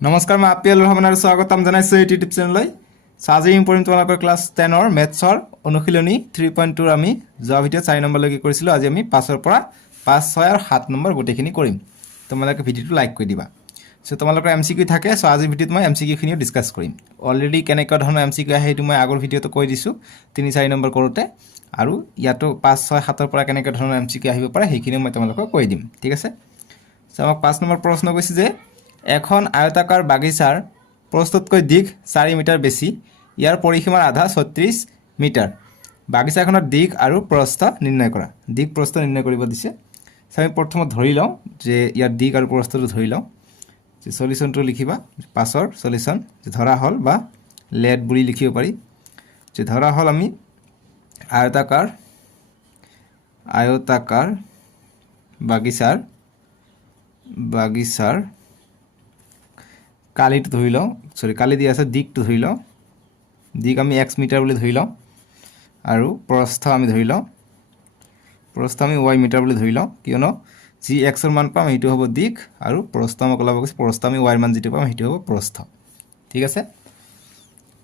নমস্কাৰ মই আপিয়াল ৰহমান আৰু স্বাগতম জনাইছোঁ এই ইউটিউব চেনেললৈ চ' আজি ইম্পৰ্টেণ্ট তোমালোকৰ ক্লাছ টেনৰ মেথছৰ অনুশীলনী থ্ৰী পইণ্ট টুৰ আমি যোৱা ভিডিঅ'ত চাৰি নম্বৰলৈকে কৰিছিলোঁ। আজি আমি পাঁচৰ পৰা পাঁচ, ছয় আৰু সাত নম্বৰ গোটেইখিনি কৰিম। তোমালোকে ভিডিঅ'টো লাইক কৰি দিবা। চ' তোমালোকৰ এম চি কিউ থাকে চ' আজিৰ ভিডিঅ'ত মই এম চি কিউখিনিও ডিছকাছ কৰিম। অলৰেডি কেনেকুৱা ধৰণৰ এম চি কিউ আহে সেইটো মই আগৰ ভিডিঅ'টো কৈ দিছোঁ, তিনি, চাৰি নম্বৰ কৰোঁতে। আৰু ইয়াতো পাঁচ, ছয়, সাতৰ পৰা কেনেকুৱা ধৰণৰ এম চি কিউ আহিব পাৰে সেইখিনিও মই তোমালোকক কৈ দিম। ঠিক আছে? চ' আমাক পাঁচ নম্বৰ প্ৰশ্ন কৈছে যে এখন আয়তাকাৰ বাগিচাৰ প্ৰস্তুতকৈ দিশ চাৰি মিটাৰ বেছি। ইয়াৰ পৰিসীমাৰ আধা ছত্ৰিছ মিটাৰ। বাগিচাখনৰ দিশ আৰু প্ৰস্থ নিৰ্ণয় কৰা। দিশ, প্ৰস্থ নিৰ্ণয় কৰিব দিছে। আমি প্ৰথমত ধৰি লওঁ যে ইয়াৰ দিশ আৰু প্ৰস্থটো ধৰি লওঁ। যে চলিউশ্যনটো লিখিবা, পাছৰ চলিউশ্যন যে ধৰা হ'ল বা লেট বুলি লিখিব পাৰি। যে ধৰা হ'ল আমি আয়তাকাৰ আয়তাকাৰ বাগিচাৰ বাগিচাৰ কালিটো ধৰি লওঁ চৰি কালি দিয়া আছে দিশটো ধৰি লওঁ দিশ আমি এক্স মিটাৰ বুলি ধৰি লওঁ আৰু প্ৰস্থ আমি ধৰি লওঁ প্ৰস্থ আমি ৱাই মিটাৰ বুলি ধৰি লওঁ কিয়নো যি এক্সৰ মান পাম সেইটো হ'ব দিশ আৰু প্ৰস্থ আমাক ওলাব গৈছে প্ৰস্থ আমি ৱাইৰ মান যিটো পাম সেইটো হ'ব প্ৰস্থ ঠিক আছে?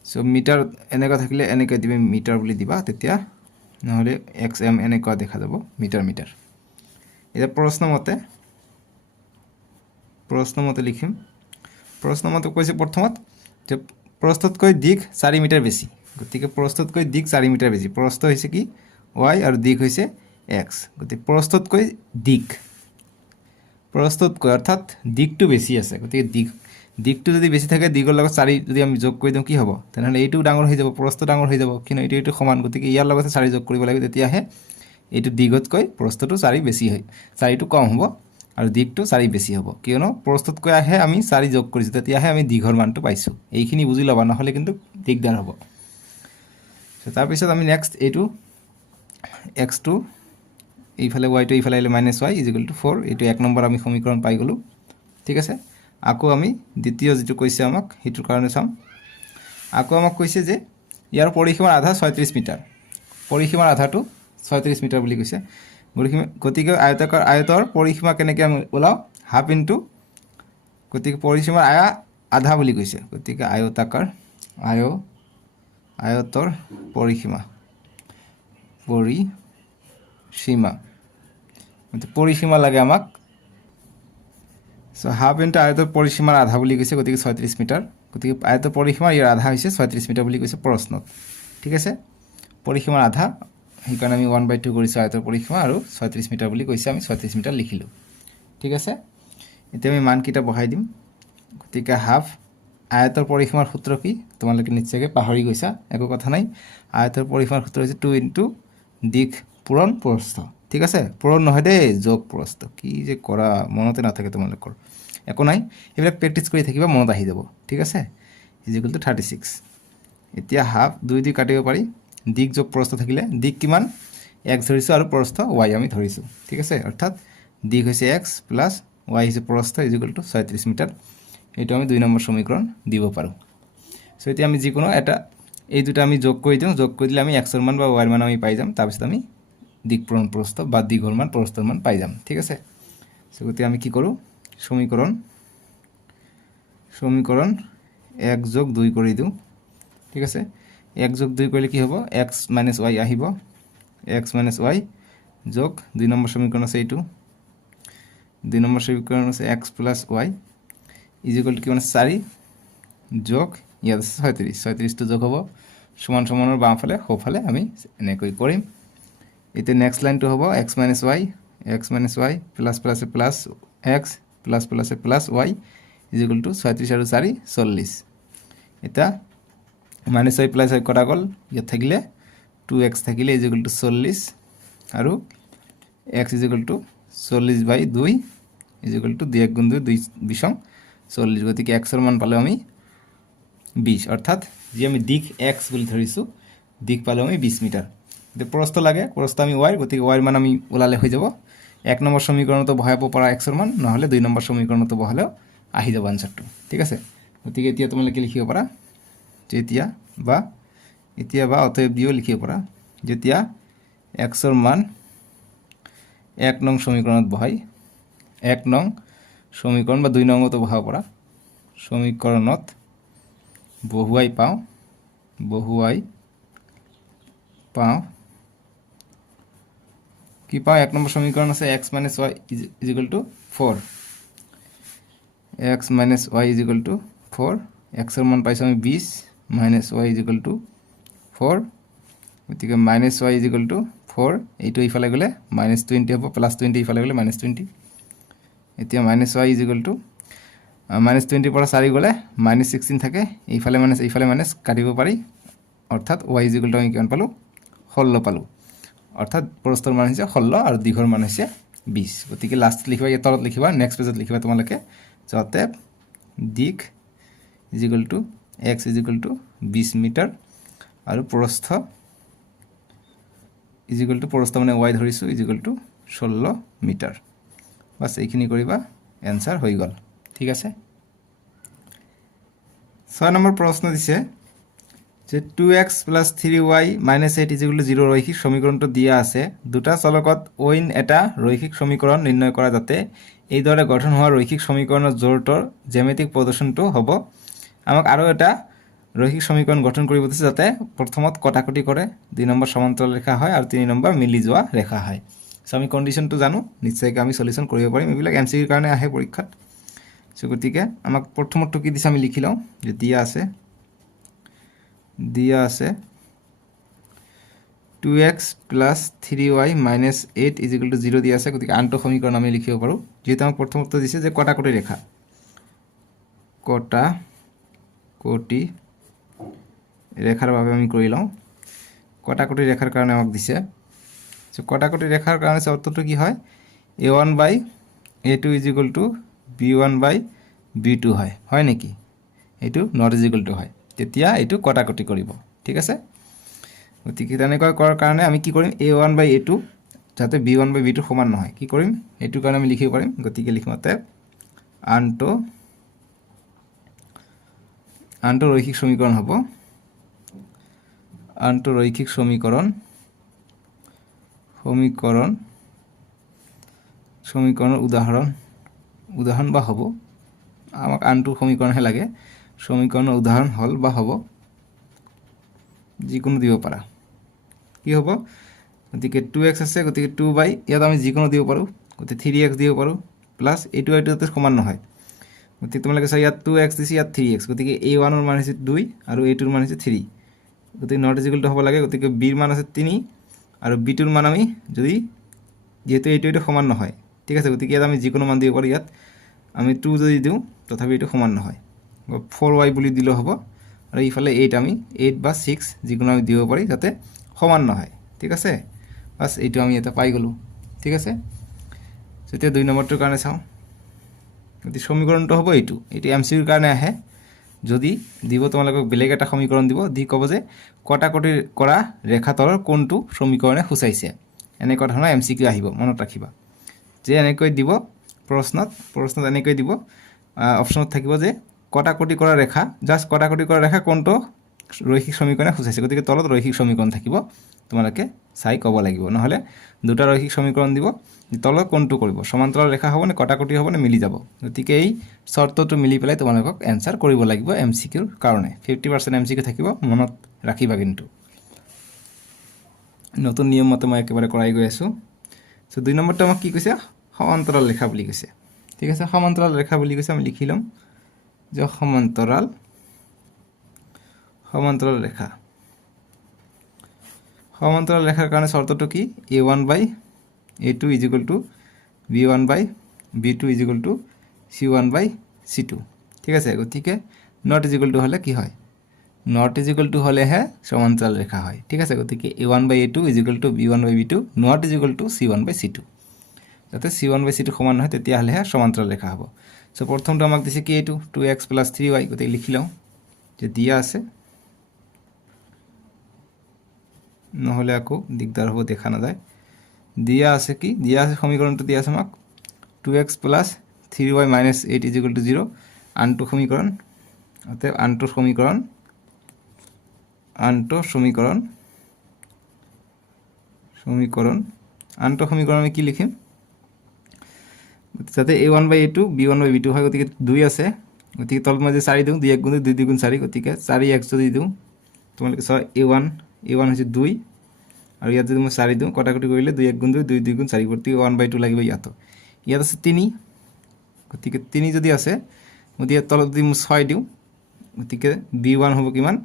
চ' মিটাৰ এনেকুৱা থাকিলে এনেকৈ দিবি, মিটাৰ বুলি দিবা তেতিয়া, নহ'লে এক্স এম এনেকুৱা দেখা যাব, মিটাৰ মিটাৰ। এতিয়া প্ৰশ্নমতে প্ৰশ্নমতে লিখিম। প্ৰশ্নমতে কৈছে প্ৰথমত যে প্ৰস্থতকৈ দিশ চাৰি মিটাৰ বেছি গতিকে প্ৰস্থতকৈ দিশ চাৰি মিটাৰ বেছি প্ৰস্থ হৈছে কি? ৱাই আৰু দিশ হৈছে এক্স। গতিকে প্ৰস্থতকৈ দিশ প্ৰস্থতকৈ অৰ্থাৎ দিশটো বেছি আছে। গতিকে দিশ দিশটো যদি বেছি থাকে দিশৰ লগত চাৰি যদি আমি যোগ কৰি দিওঁ, কি হ'ব? তেনেহ'লে এইটোও ডাঙৰ হৈ যাব, প্ৰস্থ ডাঙৰ হৈ যাব। কিন্তু এইটো এইটো সমান। গতিকে ইয়াৰ লগতে চাৰি যোগ কৰিব লাগিব। তেতিয়াহে এইটো দিশতকৈ প্ৰস্থটো চাৰি বেছি হয়। চাৰিটো কম হ'ব। আৰু দিশটো চাৰি বেছি হ'ব। কিয়নো প্ৰস্থতকৈ আহে, আমি চাৰি যোগ কৰিছোঁ, তেতিয়াহে আমি দীঘৰ মানটো পাইছোঁ। এইখিনি বুজি ল'বা, নহ'লে কিন্তু দিগদাৰ হ'ব। তাৰপিছত আমি নেক্সট এইটো এক্সটো এইফালে ৱাইটো এইফালে আহিলে minus Y equal to four এইটো এক নম্বৰ আমি সমীকৰণ পাই গ'লোঁ। ঠিক আছে? আকৌ আমি দ্বিতীয় যিটো কৈছে আমাক, সেইটোৰ কাৰণে চাম। আকৌ আমাক কৈছে যে, ইয়াৰ পৰিসীমাৰ আধা ছয়ত্ৰিছ মিটাৰ। পৰিসীমাৰ আধাটো ছয়ত্ৰিছ মিটাৰ বুলি কৈছে। গতিকে গতিকে আয়তাকাৰ আয়তৰ পৰিসীমা কেনেকৈ আমি ওলাওঁ? হাফ ইনটু গতিকে পৰিসীমাৰ আয়া আধা বুলি কৈছে। গতিকে আয়তাকাৰ আয়, আয়তৰ পৰিসীমা। পৰিসীমা। পৰিসীমা লাগে আমাক। চ' হাফ ইণ্টু আয়তৰ পৰিসীমাৰ আধা বুলি কৈছে, গতিকে ছয়ত্ৰিছ মিটাৰ। গতিকে আয়তৰ পৰিসীমা ইয়াৰ আধা হৈছে ছয়ত্ৰিছ মিটাৰ বুলি কৈছে প্ৰশ্নত। ঠিক আছে? পৰিসীমাৰ আধা। সেইকাৰণে আমি ওৱান বাই টু কৰিছোঁ আয়তৰ পৰিসীমা আৰু ছয়ত্ৰিছ মিটাৰ বুলি কৈছে আমি ছয়ত্ৰিছ মিটাৰ লিখিলোঁ। ঠিক আছে? এতিয়া আমি মানকেইটা বহাই দিম। গতিকে হাফ আয়তৰ পৰিসীমাৰ সূত্ৰ কি? তোমালোকে নিশ্চয়কৈ পাহৰি গৈছা, একো কথা নাই। আয়তৰ পৰিসীমাৰ সূত্ৰ হৈছে টু ইনটু দিশ পূৰণ প্ৰস্থ। ঠিক আছে? পূৰণ নহয় দেই, যোগ প্ৰস্থ। কি যে কৰা, মনতে নাথাকে তোমালোকৰ। একো নাই, এইবিলাক প্ৰেক্টিছ কৰি থাকিবা, মনত আহি যাব। ঠিক আছে? ইজিকুৱেল টু থাৰ্টি ছিক্স এতিয়া হাফ দুই দুই কাটিব পাৰি। দিশ যোগ প্ৰস্থ থাকিলে দিশ কিমান? এক্স ধৰিছোঁ আৰু প্ৰস্থ ৱাই আমি ধৰিছোঁ, ঠিক আছে? অৰ্থাৎ দিশ হৈছে এক্স প্লাছ ৱাই হৈছে প্ৰস্থ ইজিকুৱেল টু ছয়ত্ৰিছ মিটাৰ। এইটো আমি দুই নম্বৰ সমীকৰণ দিব পাৰোঁ। চ' এতিয়া আমি যিকোনো এটা, এই দুটা আমি যোগ কৰি দিওঁ, যোগ কৰি দিলে আমি এক্সৰ মান বা ৱাইৰ মান আমি পাই যাম, তাৰপিছত আমি দিক পূৰণ প্ৰস্থ বা দীঘৰ মান, প্ৰস্থৰ মান পাই যাম, ঠিক আছে? চ' গতিকে আমি কি কৰোঁ? সমীকৰণ সমীকৰণ এক যোগ দুই কৰি দিওঁ, ঠিক আছে? এক যোগ দুই কৰিলে কি হ'ব? এক্স মাইনাছ ৱাই আহিব। এক্স মাইনাছ ৱাই যোগ দুই নম্বৰ সমীকৰণ আছে এইটো। দুই নম্বৰ সমীকৰণ আছে X plus Y equal to কিমান আছে চাৰি যোগ ইয়াত আছে ছয়ত্ৰিছ ছয়ত্ৰিছটো যোগ হ'ব। সমান সমানৰ বাওঁফালে সোঁফালে আমি এনেকৈ কৰিম। এতিয়া নেক্সট লাইনটো হ'ব X minus Y X minus Y plus প্লাছে plus X plus প্লাছে প্লাছ ৱাই ইজিকুৱেল টু ছয়ত্ৰিছ আৰু চাৰি চল্লিছ এতিয়া মাইনাছ ৱাই প্লাছ ৱাই কটা গ'ল ইয়াত থাকিলে টু এক্স থাকিলে ইজিকুৱেল টু চল্লিছ আৰু এক্স ইজিকুৱেল টু চল্লিছ বাই দুই ইজিকুৱেল টু দুই এক গুণ দুই দুই বিছং চল্লিছ গতিকে এক্সৰ মান পালোঁ আমি বিছ অৰ্থাৎ যি আমি দিশ এক্স বুলি ধৰিছোঁ দিশ পালোঁ আমি বিছ মিটাৰ এতিয়া প্ৰস্থ লাগে প্ৰস্থ আমি ৱাই গতিকে ৱাইৰ মান আমি ওলালে হৈ যাব। এক নম্বৰ সমীকৰণতো বহাব পৰা এক্সৰ মান নহ'লে দুই নম্বৰ সমীকৰণতো বহালেও আহি যাব আনচাৰটো ঠিক আছে? গতিকে এতিয়া তোমালোকে লিখিব পাৰা। যেতিয়া বা এতিয়া বা অতএব দিও লিখিব পাৰা। যেতিয়া এক্সৰ মান এক নং সমীকৰণত বহাই, এক নং সমীকৰণ বা দুই নঙতো বহাব পাৰা। সমীকৰণত বহুৱাই পাওঁ বহুৱাই পাওঁ। কি পাওঁ? এক নম্বৰ সমীকৰণ আছে, X minus Y equal to four. X minus Y equal to four. এক্সৰ মান পাইছোঁ আমি বিছ। Minus Y equal to four গতিকে minus Y equal to four এইটো ইফালে গ'লে মাইনাছ টুৱেণ্টি হ'ব প্লাছ টুৱেণ্টি ইফালে গ'লে মাইনাছ টুৱেণ্টি এতিয়া minus Y equal to minus টুৱেণ্টিৰ পৰা চাৰি গ'লে মাইনাছ ছিক্সটিন থাকে। এইফালে মাইনাছ এইফালে মাইনাছ কাটিব পাৰি। অৰ্থাৎ ৱাই ইজিকেল টু আমি কিমান পালোঁ? ষোল্ল পালোঁ। অৰ্থাৎ প্ৰস্তৰ মান হৈছে ষোল্ল আৰু দীঘৰ মান হৈছে বিছ গতিকে লাষ্টত লিখিবা ইয়াৰ তলত লিখিবা নেক্সট পেজত লিখিবা তোমালোকে, যাতে দিশ equal to X equal to বিছ মিটাৰ আৰু প্ৰস্থ ইজিকেল টু প্ৰস্থ মানে ৱাই ধৰিছোঁ ইজিকেল টু ষোল্ল মিটাৰ। বাছ, এইখিনি কৰিবা এনচাৰ হৈ গ'ল। ঠিক আছে? ছয় নম্বৰ প্ৰশ্ন দিছে যে two X plus three Y minus eight equal to zero' ৰৈখিক সমীকৰণটো দিয়া আছে। দুটা চলকত অইন এটা ৰৈখিক সমীকৰণ নিৰ্ণয় কৰা যাতে এইদৰে গঠন হোৱা ৰৈখিক সমীকৰণৰ জোৰটোৰ জ্যামিতিক প্ৰদৰ্শনটো হ'ব। আমাক আৰু এটা ৰৈখিক সমীকৰণ গঠন কৰিব দিছে যাতে প্ৰথমত কটাকটি কৰে, দুই নম্বৰ সমান্তৰাল ৰেখা হয় আৰু তিনি নম্বৰ মিলি যোৱা ৰেখা হয়। চ' আমি কণ্ডিশ্যনটো জানো, নিশ্চয়কৈ আমি চলিউশ্যন কৰিব পাৰিম। এইবিলাক এম চি কিৰ কাৰণে আহে পৰীক্ষাত। চ' গতিকে আমাক প্ৰথমতটো কি দিছে আমি লিখি লওঁ, যে দিয়া আছে দিয়া আছে two X plus three Y minus eight equal to zero' দিয়া আছে, গতিকে আনটো সমীকৰণ আমি লিখিব পাৰোঁ। যিহেতু আমাক প্ৰথমত দিছে যে কটাকটি ৰেখা। কটা কটি বাবে আমি কৰি লওঁ। কটাকটি ৰেখাৰ কাৰণে আমাক দিছে। চ' কটাকটি ৰেখাৰ কাৰণে চৰ্তটো কি হয়? A one by A two equal to B one by B two হয়। হয় নেকি? এইটো নট ইজিকেল টু হয়। তেতিয়া এইটো কটাকটি কৰিব। ঠিক আছে? গতিকে তেনেকৈ কৰাৰ কাৰণে আমি কি কৰিম? A one by A two যাতে B one by B two সমান নহয়। কি কৰিম? এইটোৰ কাৰণে আমি লিখিব পাৰিম। গতিকে আনটো আনটো ৰৈখিক সমীকৰণ হ'ব। আনটো ৰৈখিক সমীকৰণ সমীকৰণ সমীকৰণৰ উদাহৰণ উদাহৰণ বা হ'ব। আমাক আনটো সমীকৰণহে লাগে। সমীকৰণৰ উদাহৰণ হ'ল বা হ'ব। যিকোনো দিব পাৰা। কি হ'ব? গতিকে টু এক্স আছে, গতিকে টু বাই ইয়াত আমি যিকোনো দিব পাৰোঁ। গতিকে থ্ৰী এক্স দিব পাৰোঁ। প্লাছ এইটো এইটো সমান নহয়। গতিকে তোমালোকে চাই ইয়াত টু এক্স দিছে, ইয়াত থ্ৰী এক্স গতিকে এ ওৱানৰ মান হৈছে দুই আৰু এইটোৰ মান হৈছে থ্ৰী গতিকে নট ইজিকেলটো হ'ব লাগে, গতিকে বিৰ মান আছে তিনি আৰু বিটোৰ মান আমি যদি, যিহেতু এইটো এইটো সমান নহয়। ঠিক আছে, গতিকে ইয়াত আমি যিকোনো মান দিব পাৰোঁ ইয়াত। আমি টু যদি দিওঁ, তথাপি এইটো সমান নহয়। ফ'ৰ ৱাই বুলি দিলেও হ'ব। আৰু ইফালে এইট আমি এইট বা ছিক্স যিকোনো আমি দিব পাৰি যাতে সমান নহয়। ঠিক আছে? বাছ এইটো আমি এটা পাই গ'লোঁ। ঠিক আছে? তেতিয়া দুই নম্বৰটোৰ কাৰণে চাওঁ। গতিকে সমীকৰণটো হ'ব এইটো এইটো এম চিৰ কাৰণে আহে। যদি দিব তোমালোকক বেলেগ এটা সমীকৰণ দিব, দি ক'ব যে কটাকটি কৰা ৰেখাতলৰ কোনটো সমীকৰণে সূচাইছে। এনেকুৱা ধৰণৰ এম চি কিউ আহিব, মনত ৰাখিবা। যে এনেকৈ দিব প্ৰশ্নত প্ৰশ্নত এনেকৈ দিব অপশ্যনত থাকিব যে কটাকটি কৰা ৰেখা জাষ্ট কটাকটি কৰা ৰেখা কোনটো ৰৈখিক সমীকৰণে সূচাইছে। গতিকে তলত ৰৈখিক সমীকৰণ থাকিব, তোমালোকে চাই ক'ব লাগিব। নহ'লে দুটা ৰৈখিক সমীকৰণ দিব তলত কোনটো কৰিব? সমান্তৰাল ৰেখা হ'ব নে কটাকটি হ'ব নে মিলি যাব? গতিকে এই চৰ্তটো মিলি পেলাই তোমালোকক এনচাৰ কৰিব লাগিব এম চি কিউৰ কাৰণে। Fifty percent M C Q থাকিব, মনত ৰাখিবা কিন্তু। নতুন নিয়ম মতে মই একেবাৰে কৰাই গৈ আছোঁ। চ' দুই নম্বৰটো আমাক কি কৈছে? সমান্তৰাল ৰেখা বুলি কৈছে। ঠিক আছে, সমান্তৰাল ৰেখা বুলি কৈছে, আমি লিখি ল'ম। যে সমান্তৰাল সমান্তৰাল ৰেখা। সমান্তৰাল ৰেখাৰ কাৰণে চৰ্তটো কি? A one by A two equal to B one by B two equal to C one by C two ঠিক আছে? গতিকে নট ইজিকুৱেল টু হ'লে কি হয়? নট ইজিকুৱেল টু হ'লেহে সমান্তৰাল ৰেখা হয়। ঠিক আছে? গতিকে A one by A two equal to B one by B two not equal to C one by C two যাতে C one by C two সমান নহয় তেতিয়াহ'লেহে সমান্তৰাল ৰেখা হ'ব। চ' প্ৰথমটো আমাক দিছে কি এইটো two X plus three Y গতিকে লিখি লওঁ, যে দিয়া আছে। নহ'লে আকৌ দিগদাৰ হ'ব, দেখা নাযায়। দিয়া আছে কি? দিয়া আছে সমীকৰণটো দিয়া আছে আমাক two X plus three Y minus eight equal to zero' আনটো সমীকৰণ অতএব আনটো সমীকৰণ আনটো সমীকৰণ সমীকৰণ আনটো সমীকৰণ আমি কি লিখিম? যাতে A one by A two B one by B two হয়, গতিকে দুই আছে, গতিকে তলত মই যে চাৰি দিওঁ, দুই এক গুণ দুই দুই গুণ চাৰি, গতিকে চাৰি এক্স যদি দিওঁ, তোমালোকে চোৱা এ ওৱান এ ওৱান হৈছে দুই আৰু ইয়াত যদি মই চাৰি দিওঁ, কটাকটি কৰিলে দুই এক গুণ দুই দুই দুই গুণ চাৰি গতিকে ওৱান বাই টু লাগিব ইয়াতো। ইয়াত আছে তিনি, গতিকে তিনি যদি আছে, গতিকে তলত যদি মই ছয় দিওঁ, গতিকে বি ওৱান হ'ব কিমান?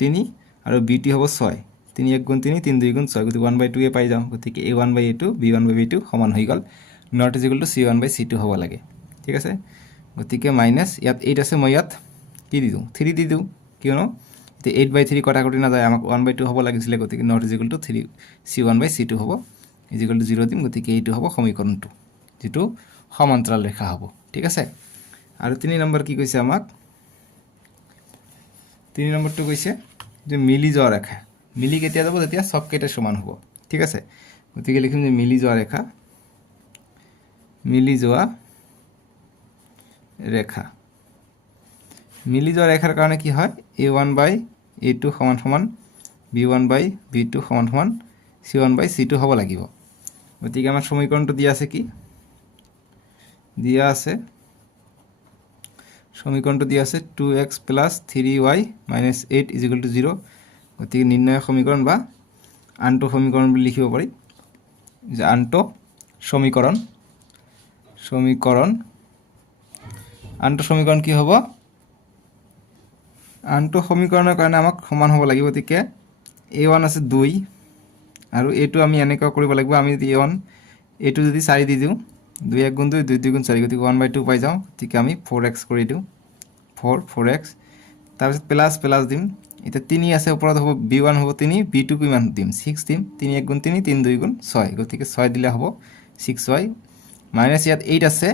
তিনি, আৰু বি টু হ'ব ছয়। তিনি এক গুণ তিনি তিনি দুই গুণ ছয়, গতিকে ওৱান বাই টুৱে পাই যাওঁ, গতিকে A one by A two B one by B two সমান হৈ গ'ল। Not is equal to C one by C two হ'ব লাগে। ঠিক আছে? গতিকে মাইনাছ ইয়াত এইট আছে, মই ইয়াত কি দি দিওঁ। থ্ৰী দি দিওঁ, কিয়নো এতিয়া এইট বাই থ্ৰী কটাকটি নাযায় আমাক ওৱান বাই টু হ'ব লাগিছিলে, গতিকে not is to three C one by C two হ'ব ইজ টু জিৰ' দিম, গতিকে এইটো হ'ব সমীকৰণটো যিটো সমান্তৰাল ৰেখা হ'ব, ঠিক আছে? আৰু তিনি নম্বৰ কি কৈছে আমাক? তিনি নম্বৰটো কৈছে যে মিলি যোৱা ৰেখা, মিলি কেতিয়া যাব? যেতিয়া চবকেইটা সমান হ'ব, ঠিক আছে? গতিকে লিখিম যে মিলি যোৱা ৰেখা, মিলি যোৱা ৰেখা, মিলি যোৱা ৰেখাৰ কাৰণে কি হয়? A one by A two সমান সমান B one by B two সমান সমান C one by C two হ'ব লাগিব। গতিকে আমাৰ সমীকৰণটো দিয়া আছে কি? দিয়া আছে, সমীকৰণটো দিয়া আছে two X plus three Y minus eight equal to zero' গতিকে নিৰ্ণয় সমীকৰণ বা আনটো সমীকৰণ বুলি লিখিব পাৰি। যে আনটো সমীকৰণ সমীকৰণ, আনটো সমীকৰণ কি হ'ব? আনটো সমীকৰণৰ কাৰণে আমাক সমান হ'ব লাগিব, গতিকে এ ওৱান আছে দুই আৰু এইটো আমি এনেকুৱা কৰিব লাগিব, আমি যদি এ ওৱান এইটো যদি চাৰি দি দিওঁ, দুই এক গুণ দুই দুই দুই গুণ চাৰি, গতিকে ওৱান বাই টু পাই যাওঁ, গতিকে আমি ফ'ৰ এক্স কৰি দিওঁ। ফ'ৰ ফ'ৰ এক্স তাৰপিছত প্লাছ প্লাছ দিম। এতিয়া তিনি আছে, ওপৰত হ'ব বি ওৱান হ'ব তিনি বি টু কিমান দিম ছিক্স দিম, তিনি এক গুণ তিনি তিনি দুই গুণ ছয়, গতিকে ছয় দিলে হ'ব ছিক্স ৱাই মাইনাছ ইয়াত এইট আছে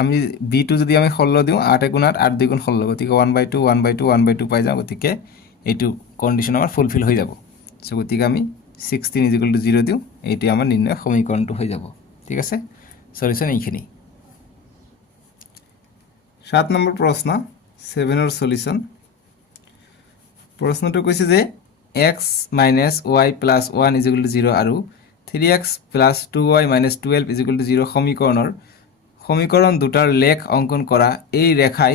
আমি বি টু যদি আমি ষোল্ল দিওঁ, আঠ এগুণ আঠ আঠ দুই গুণ ষোল্ল, গতিকে one by two one by two one by two পাই যাওঁ, গতিকে এইটো কণ্ডিশ্যন আমাৰ ফুলফিল হৈ যাব। চ' গতিকে আমি ছিক্সটিন ইজিকেল টু জিৰ' দিওঁ এইটোৱে আমাৰ নিৰ্ণয় সমীকৰণটো হৈ যাব। ঠিক আছে? চলিউশ্যন এইখিনি। সাত নম্বৰ প্ৰশ্ন ছেভেনৰ চলিউশ্যন প্ৰশ্নটো কৈছে যে X minus Y plus one equal to zero' আৰু three X plus two Y minus twelve equal to zero' সমীকৰণৰ সমীকৰণ দুটাৰ লেখ অংকন কৰা এই ৰেখাই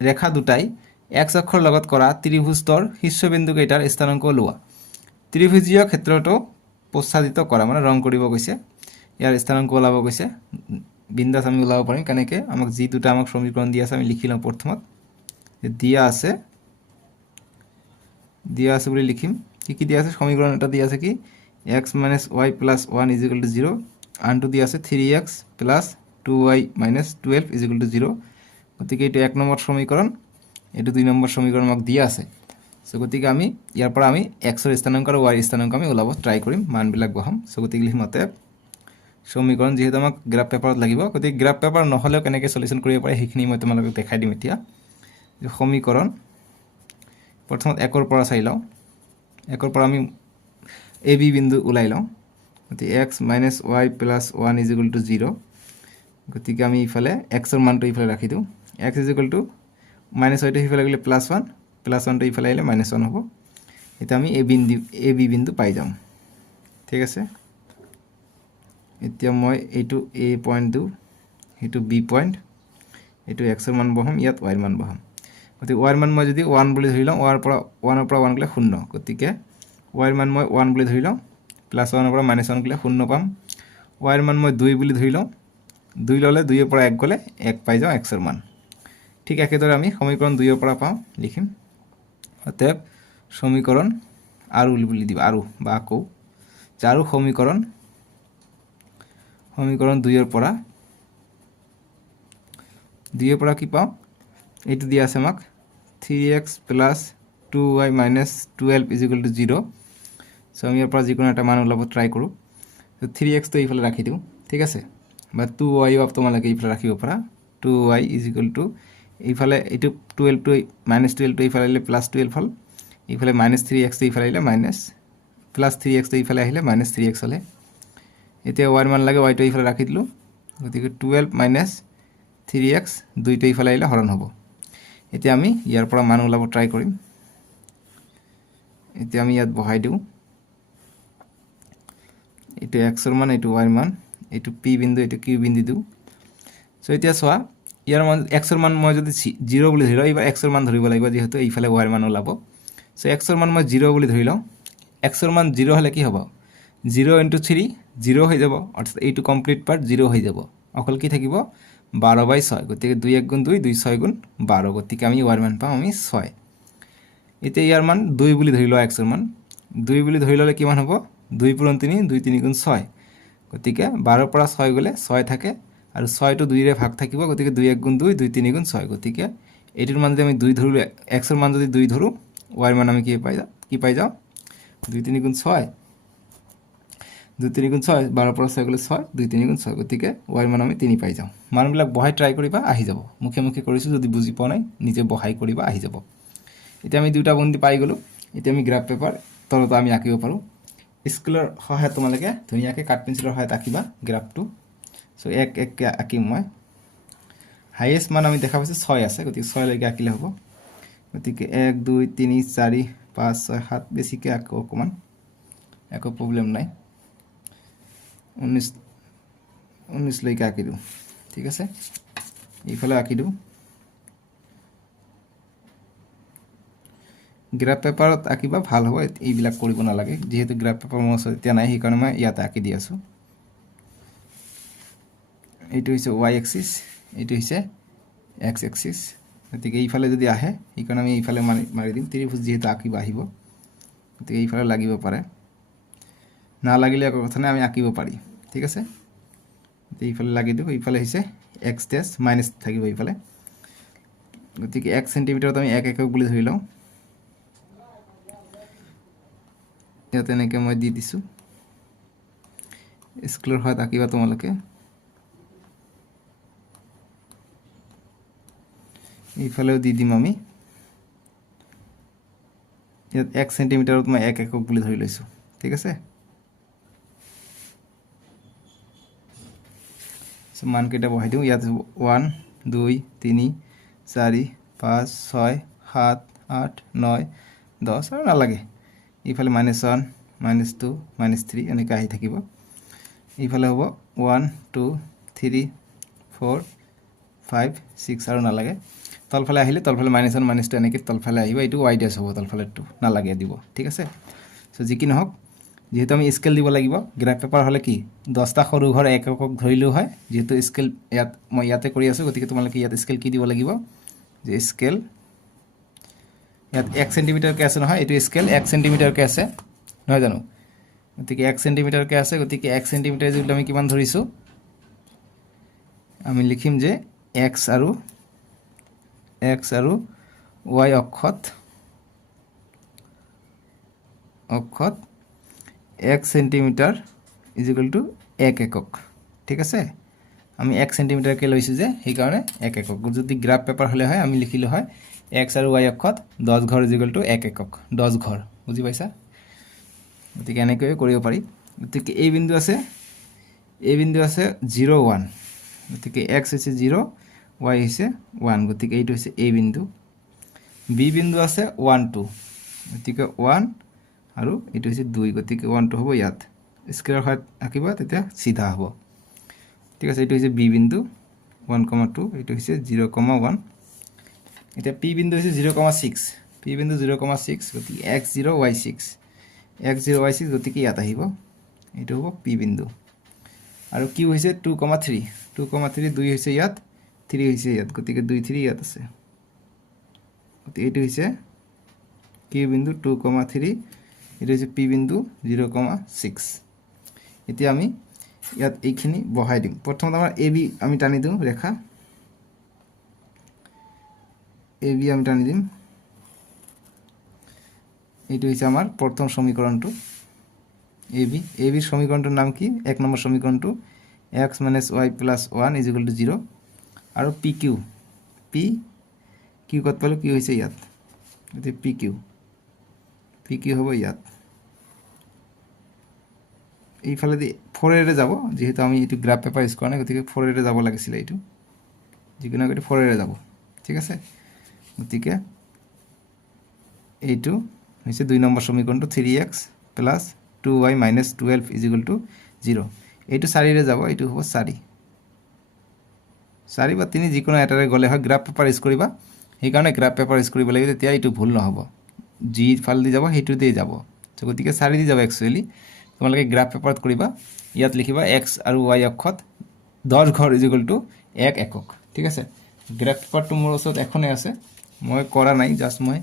ৰেখা দুটাই এক্স অক্ষৰ লগত কৰা ত্ৰিভুজটোৰ শীৰ্ষবিন্দুকেইটাৰ স্থানাংক লোৱা ত্ৰিভুজীয় ক্ষেত্ৰটো প্ৰচ্ছাদিত কৰা মানে ৰং কৰিব কৈছে ইয়াৰ স্থানাংক ওলাব কৈছে বিন্দাছ আমি ওলাব পাৰিম কেনেকৈ আমাক যি দুটা আমাক সমীকৰণ দিয়া আছে, আমি লিখি লওঁ প্ৰথমত। দিয়া আছে দিয়া আছে বুলি লিখিম। কি কি দিয়া আছে? সমীকৰণ এটা দিয়া আছে কি? X minus y plus one is equal to zero' আনটো দিয়া আছে three x plus two y minus twelve is equal to zero' গতিকে এইটো এক নম্বৰ সমীকৰণ এইটো দুই নম্বৰ সমীকৰণ আমাক দিয়া আছে। চ' গতিকে আমি, ইয়াৰ পৰা আমি এক্সৰ স্থানাংক আৰু ৱাইৰ স্থানাংক আমি ওলাব ট্ৰাই কৰিম, মানবিলাক বহাম। চ' গতিকে লিখিম অতএব সমীকৰণ যিহেতু আমাক গ্ৰাফ পেপাৰত লাগিব, গতিকে গ্ৰাফ পেপাৰ নহ'লেও কেনেকৈ চলিউশ্যন কৰিব পাৰে সেইখিনি মই তোমালোকক দেখাই দিম এতিয়া। সমীকৰণ, প্ৰথমত একৰ পৰা চাই লওঁ। একৰ পৰা আমি এ বি বিন্দু ওলাই লওঁ। গতিকে x minus y plus one is equal to zero' গতিকে আমি ইফালে এক্সৰ মানটো ইফালে ৰাখি দিওঁ। X is equal to minus ৱাইটো সিফালে গ'লে প্লাছ ওৱান প্লাছ ওৱানটো ইফালে আহিলে মাইনাছ ওৱান হ'ব। এতিয়া আমি এ বিন্দু এ বি বিন্দু পাই যাম। ঠিক আছে? এতিয়া মই এইটো এ পইণ্ট দিওঁ, সেইটো বি পইণ্ট এইটো এক্সৰ মান বহাম, ইয়াত ৱাইৰ মান বহাম। গতিকে ৱাইৰ মান মই যদি ওৱান বুলি ধৰি লওঁ ৱাৰ পৰা ওৱানৰ পৰা ওৱান গ'লে শূন্য। গতিকে ৱাইৰ মান মই ওৱান বুলি ধৰি লওঁ প্লাছ ওৱানৰ পৰা মাইনাছ ওৱান গ'লে শূন্য পাম। ৱাইৰ মান মই দুই বুলি ধৰি লওঁ দুই ল'লে দুইৰ পৰা এক গ'লে এক পাই যাওঁ এক্সৰ মান। ঠিক একেদৰে আমি সমীকৰণ দুইৰ পৰা পাওঁ, লিখিম। অতএব সমীকৰণ আৰু বুলি দিবা আৰু বা আকৌ যে আৰু সমীকৰণ সমীকৰণ দুইৰ পৰা দুইৰ পৰা কি পাওঁ? এইটো দিয়া আছে আমাক three x plus two y minus twelve is equal to zero' চ' আমি ইয়াৰ পৰা যিকোনো এটা মান ওলাব ট্ৰাই কৰোঁ। থ্ৰী এক্সটো এইফালে ৰাখি দিওঁ। ঠিক আছে? বা টু ৱাইও তোমালোকে এইফালে ৰাখিব পাৰা। টু ৱাই ইজিকেল টু এইফালে এইটো টুৱেল্ভটো মাইনাছ টুৱেল্ভটো এইফালে আহিলে প্লাছ টুৱেল্ভ হ'ল। এইফালে মাইনাছ থ্ৰী এক্সটো এইফালে আহিলে মাইনাছ প্লাছ থ্ৰী এক্সটো এইফালে আহিলে মাইনাছ থ্ৰী এক্স হ'লে। এতিয়া ৱাইৰ মান লাগে ৱাইটো এইফালে ৰাখি দিলোঁ। গতিকে টুৱেল্ভ মাইনাছ থ্ৰী এক্স দুইটো ইফালে আহিলে হৰণ হ'ব। এতিয়া আমি ইয়াৰ পৰা মান ওলাব ট্ৰাই কৰিম। এতিয়া আমি ইয়াত বহাই দিওঁ। এইটো এক্সৰ মান, এইটো ৱাইৰ মান। এইটো পি বিন্দু, এইটো কিউ বিন্দু চ' এতিয়া চোৱা, ইয়াৰ মান এক্সৰ মান মই যদি জিৰ' বুলি ধৰি লওঁ, এইবাৰ এক্সৰ মান ধৰিব লাগিব, যিহেতু এইফালে ৱাইৰ মান ওলাব। চ' এক্সৰ মান মই জিৰ' বুলি ধৰি লওঁ। এক্সৰ মান জিৰ' হ'লে কি হ'ব? জিৰ' ইণ্টু থ্ৰী জিৰ' হৈ যাব। অৰ্থাৎ এইটো কমপ্লিট পাৰ্ট জিৰ' হৈ যাব। অকল কি থাকিব? বাৰ বাই ছয়, গতিকে দুই এক গুণ দুই দুই ছয় গুণ বাৰ, গতিকে আমি ৱাইৰ মান পাম আমি ছয়। এতিয়া ইয়াৰ মান দুই বুলি ধৰি লোৱা এক্সৰ মান। দুই বুলি ধৰি ল'লে কিমান হ'ব? দুই পূৰণ তিনি, দুই তিনি গুণ ছয়। গতিকে বাৰৰ পৰা ছয় গ'লে ছয় থাকে আৰু ছয়টো দুইৰে ভাগ থাকিব, গতিকে দুই এক গুণ দুই দুই তিনি গুণ ছয়। গতিকে এইটোৰ মান যদি আমি দুই ধৰোঁ, এক্সৰ মান যদি দুই ধৰোঁ ৱাইৰ মান আমি কি পাই যাওঁ, কি পাই যাওঁ? দুই তিনি গুণ ছয়। দুই তিনি গুণ ছয় বাৰৰ পৰা ছয় গ'লে ছয়, দুই তিনি গুণ ছয়, গতিকে ৱাইৰ মান আমি তিনি পাই যাওঁ। মানবিলাক বহাই ট্ৰাই কৰিবা, আহি যাব। মুখে মুখে কৰিছোঁ, যদি বুজি পোৱা নাই, নিজে বহাই কৰিবা, আহি যাব। এতিয়া আমি দুটা বন্দী পাই গ'লোঁ। এতিয়া আমি গ্ৰাফ পেপাৰ তলত আমি আঁকিব পাৰোঁ। স্কুলৰ সহায়ত তোমালোকে ধুনীয়াকৈ কাঠ পেঞ্চিলৰ সহায়ত আঁকিবা গ্ৰাফটো চ' এক এককৈ আঁকিম মই। হায়েষ্ট মান আমি দেখা পাইছোঁ ছয় আছে, গতিকে ছয়লৈকে আঁকিলে হ'ব। গতিকে এক, দুই, তিনি, চাৰি, পাঁচ, ছয়, সাত, বেছিকৈ আঁকো অকণমান একো প্ৰব্লেম নাই। ঊনৈছ ঊনৈছলৈকে আঁকি দিওঁ। ঠিক আছে? এইফালে আঁকি দিওঁ। গ্ৰাফ পেপাৰত আঁকিবা ভালো হ'ব, এইবিলাক কৰিব নালাগে। যিহেতু গ্ৰাফ পেপাৰ মোৰ ওচৰত এতিয়া নাই, সেইকাৰণে মই ইয়াতে আঁকি দি আছোঁ। এইটো হৈছে ৱাই এক্সিছ এইটো হৈছে এক্স এক্সিছ গতিকে এইফালে যদি আহে, সেইকাৰণে আমি এইফালে মাৰি মাৰি দিম। ত্ৰিভুজ যিহেতু আঁকিব আহিব, গতিকে এইফালে লাগিব পাৰে। নালাগিলে একো কথা নাই, আমি আঁকিব পাৰি। ঠিক আছে? এইফালে লাগি দিওঁ এইফালে হৈছে এক্স ডেছ মাইনাছ থাকিব এইফালে। গতিকে এক চেণ্টিমিটাৰত আমি এক একক বুলি ধৰি লওঁ। ইয়াত এনেকৈ মই দি দিছোঁ। স্কুলৰ সহায়ত আঁকিবা তোমালোকে। এইফালেও দি দিম আমি। ইয়াত এক চেণ্টিমিটাৰত মই এক একক বুলি ধৰি লৈছোঁ। ঠিক আছে? মানকেইটা বহাই দিওঁ। ইয়াত ওৱান দুই, তিনি, চাৰি, পাঁচ, ছয়, সাত, আঠ ন দহ আৰু নালাগে। এইফালে minus one minus two minus three এনেকৈ আহি থাকিব। এইফালে হ'ব one two three four five six আৰু নালাগে। তলফালে আহিলে তলফালে মাইনাছ ওৱান মাইনাছ টু এনেকৈ তলফালে আহিব। এইটো ৱাই ডেছ হ'ব, তলফালে টু নালাগে দিব। ঠিক আছে? চ' যি কি নহওক, যিহেতু আমি স্কেল দিব লাগিব গ্ৰাফ পেপাৰ হ'লে কি? দহটা সৰু ঘৰ এক একক ধৰিলেও হয়। যিহেতু স্কেল ইয়াত, মই ইয়াতে কৰি আছোঁ, গতিকে তোমালোকে ইয়াত স্কেল কি দিব লাগিব? যে স্কেল ইয়াত এক চেণ্টিমিটাৰকৈ আছে নহয়, এইটো স্কেল এক চেণ্টিমিটাৰকৈ আছে, নহয় জানো? গতিকে এক চেণ্টিমিটাৰকৈ আছে, গতিকে এক চেণ্টিমিটাৰ যিটো আমি কিমান ধৰিছোঁ? আমি লিখিম যে এক্স আৰু এক্স আৰু ৱাই অক্ষত অক্ষত এক চেণ্টিমিটাৰ ইজিকেল টু এক একক। ঠিক আছে? আমি এক চেণ্টিমিটাৰকৈ লৈছোঁ যে, সেইকাৰণে এক একক। যদি গ্ৰাফ পেপাৰ হ'লে হয়, আমি লিখিলোঁ হয় এক্স আৰু ৱাই অক্ষত দহ ঘৰ ইজিকেল টু এক একক। দহ ঘৰ, বুজি পাইছা? গতিকে এনেকৈয়ে কৰিব পাৰি। গতিকে এই বিন্দু আছে, এই বিন্দু আছে জিৰ' ওৱান। গতিকে এক্স হৈছে জিৰ' ৱাই হৈছে ওৱান। গতিকে এইটো হৈছে এ বিন্দু। বি বিন্দু আছে ওৱান, টু। গতিকে ওৱান আৰু এইটো হৈছে দুই। গতিকে ওৱানটো হ'ব ইয়াত। স্কেলৰ সহায়ত আঁকিবা তেতিয়া চিধা হ'ব। ঠিক আছে, এইটো হৈছে বি বিন্দু, ওৱান কমা টু। এইটো হৈছে জিৰ' কমা ওৱান। এতিয়া পি বিন্দু হৈছে জিৰ' কমা ছিক্স পি বিন্দু জিৰ' কমা ছিক্স গতিকে x zero' y six x zero' y six গতিকে ইয়াত আহিব? এইটো হ'ব পি বিন্দু। আৰু কিউ হৈছে two comma three two comma three দুই হৈছে ইয়াত থ্ৰী হৈছে ইয়াত। গতিকে দুই থ্ৰী ইয়াত আছে। গতিকে এইটো হৈছে কিউ বিন্দু টু কমা থ্ৰী এইটো হৈছে পি বিন্দু জিৰ' কমা ছিক্স এতিয়া আমি ইয়াত এইখিনি বহাই দিম। প্ৰথমতে আমাৰ এ বি আমি টানি দিওঁ ৰেখা। এ বি আমি টানি দিম এইটো হৈছে আমাৰ প্ৰথম সমীকৰণটো এ বি এ বিৰ সমীকৰণটোৰ নাম কি? এক নম্বৰ সমীকৰণটো x minus y plus one is equal to zero' আৰু পি কিউ পি কিউ ক'ত পালোঁ কিউ হৈছে ইয়াত। গতিকে পি কিউ পি কিউ হ'ব ইয়াত। এইফালেদি ফ'ৰেৰে যাব। যিহেতু আমি এইটো গ্ৰাফ পেপাৰ ইউজ কৰা নাই, গতিকে ফ'ৰেৰে যাব লাগিছিলে এইটো। যিকোনো এইটো ফ'ৰেৰে যাব। ঠিক আছে? গতিকে এইটো হৈছে দুই নম্বৰ সমীকৰণটো three x plus two y minus twelve is to zero' এইটো চাৰিৰে যাব, এইটো হ'ব চাৰি। চাৰি বা তিনি যিকোনো এটাৰে গ'লে হয় গ্ৰাফ পেপাৰ ইউজ কৰিবা। সেইকাৰণে গ্ৰাফ পেপাৰ ইউজ কৰিব লাগিব তেতিয়া এইটো ভুল নহ'ব। যি ফালেদি যাব, সেইটোতেই যাব। ত' গতিকে চাৰি দি যাব একচুৱেলি তোমালোকে গ্ৰাফ পেপাৰত কৰিবা। ইয়াত লিখিবা এক্স আৰু ৱাই অক্ষত দহ ঘৰ ইজিকুৱেল টু এক একক। ঠিক আছে? গ্ৰাফ পেপাৰটো মোৰ ওচৰত এখনেই আছে। মই কৰা নাই জাষ্ট মই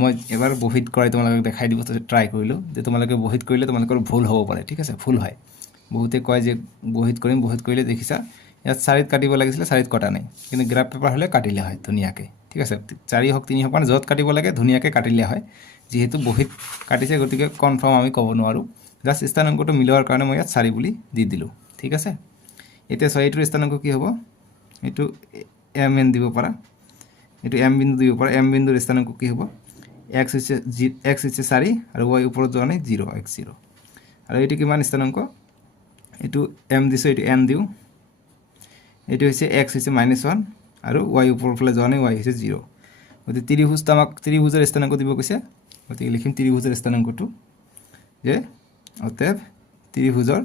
মই এবাৰ বহীত কৰাই তোমালোকক দেখাই দিব ট্ৰাই কৰিলোঁ, যে তোমালোকে বহীত কৰিলে তোমালোকৰ ভুল হ'ব পাৰে, ঠিক আছে, ভুল হয়। বহুতে কয় যে বহীত কৰিম, বহীত কৰিলে দেখিছা, ইয়াত চাৰিত কাটিব লাগিছিলে, চাৰিত কটা নাই, কিন্তু গ্ৰাফ পেপাৰ হ'লে কাটিলে হয় ধুনীয়াকৈ, ঠিক আছে, চাৰি হওক, তিনি হওক মানে য'ত কাটিব লাগে ধুনীয়াকৈ কাটিলে হয়, যিহেতু বহীত কাটিছে, গতিকে কনফাৰ্ম আমি ক'ব নোৱাৰোঁ জাষ্ট স্থানাংকটো মিলোৱাৰ কাৰণে মই ইয়াত চাৰি বুলি দি দিলোঁ, ঠিক আছে। এতিয়া চোৱা, এইটোৰ স্থানাংক কি হ'ব? এইটো এম এন দিব পাৰা। এইটো এম বিন্দু দিব পাৰা এম বিন্দুৰ স্থানাংক কি হ'ব? এক্স হৈছে জি এক্স হৈছে চাৰি আৰু ৱাই ওপৰত যোৱা নাই, জিৰ' এক্স জিৰ' আৰু এইটো কিমান স্থানাংক? এইটো এম দিছোঁ, এইটো এন দিওঁ। এইটো হৈছে এক্স হৈছে মাইনাছ ওৱান আৰু ৱাই ওপৰৰ ফালে যোৱা নাই ৱাই হৈছে জিৰ' গতিকে ত্ৰিভুজটো আমাক, ত্ৰিভুজৰ স্থানাংক দিব কৈছে। গতিকে লিখিম ত্ৰিভুজৰ স্থানাংকটো, যে অতএব ত্ৰিভুজৰ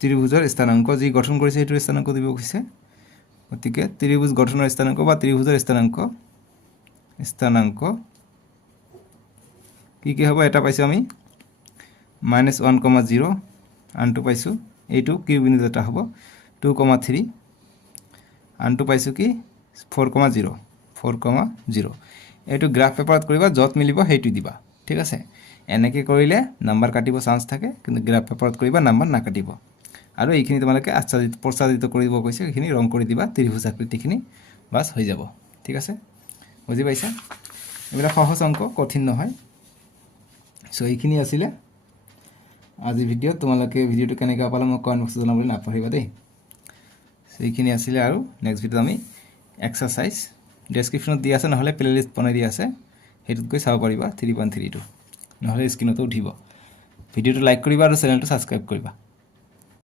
ত্ৰিভুজৰ স্থানাংক যি গঠন কৰিছে, সেইটোৰ স্থানাংক দিব কৈছে। গতিকে ত্ৰিভুজ গঠনৰ স্থানাংক বা ত্ৰিভুজৰ স্থানাংক স্থানাংক, কি কি হ'ব এটা পাইছোঁ আমি? মাইনাছ ওৱান কমা জিৰ' আনটো পাইছোঁ। এইটো কিউ বিন্দুত এটা হ'ব টু কমা থ্ৰী আনটো পাইছোঁ কি? Four comma zero' four comma zero' এইটো গ্ৰাফ পেপাৰত কৰিবা, য'ত মিলিব সেইটো দিবা, ঠিক আছে? এনেকৈ কৰিলে নাম্বাৰ কাটিব চান্স থাকে, কিন্তু গ্ৰাফ পেপাৰত কৰিবা নাম্বাৰ নাকাটিব। আৰু এইখিনি তোমালোকে আচ্ছাদিত প্ৰচাদিত কৰিব কৈছে, সেইখিনি ৰং কৰি দিবা ত্ৰিভুজ আকৃতিখিনি বাছ হৈ যাব। ঠিক আছে? বুজি পাইছা? এইবিলাক সহজ অঙ্ক, কঠিন নহয়। চ' এইখিনি আছিলে। আজি ভিডিঅ'ত তোমালোকে ভিডিঅ'টো কেনেকৈ পালা মোক কমেণ্ট বক্সত জনাবলৈ নাপাহৰিবা দেই। এইখিনি আছিলে আৰু নেক্সট ভিডিঅ'ত আমি এক্সাৰচাইজ ডেছক্ৰিপশ্যনত দি আছে, নহ'লে প্লে লিষ্ট বনাই দি আছে। সেইটোত গৈ চাব পাৰিবা থ্ৰী পইণ্ট থ্ৰীটো নহ'লে স্ক্ৰীণতো উঠিব। ভিডিঅ'টো লাইক কৰিবা আৰু চেনেলটো ছাবস্ক্ৰাইব কৰিবা।